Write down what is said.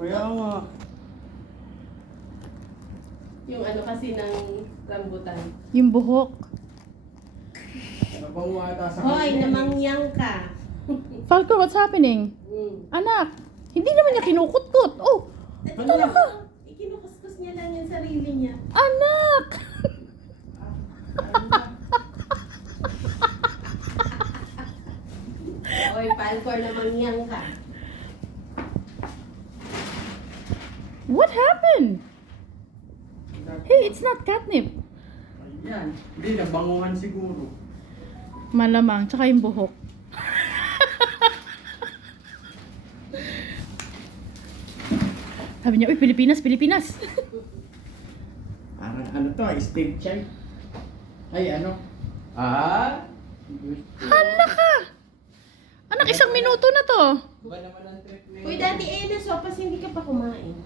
Kaya nga. Yung ano kasi ng rambutan. Yung buhok. Nabango ata sa Hoy, kanya. namangyang ka. Falco, what's happening? Anak, hindi naman niya kinukutkot. Oh, Ano ka? Ikinukuskus niya lang yung sarili niya. anak! Hoy, Falcor, namangyang ka. What happened? Hey, it's not catnip. Ayan. Hindi, nabanguhan siguro. Malamang, tsaka yung buhok. Sabi niya, uy, Pilipinas, Pilipinas. Parang ano to, steak chai. Ay, ano? Ah? Hala ka! Anak, 1 minuto na to. Ba naman ang trip ni... Uy, Daddy Enos, sopas hindi ka pa kumain.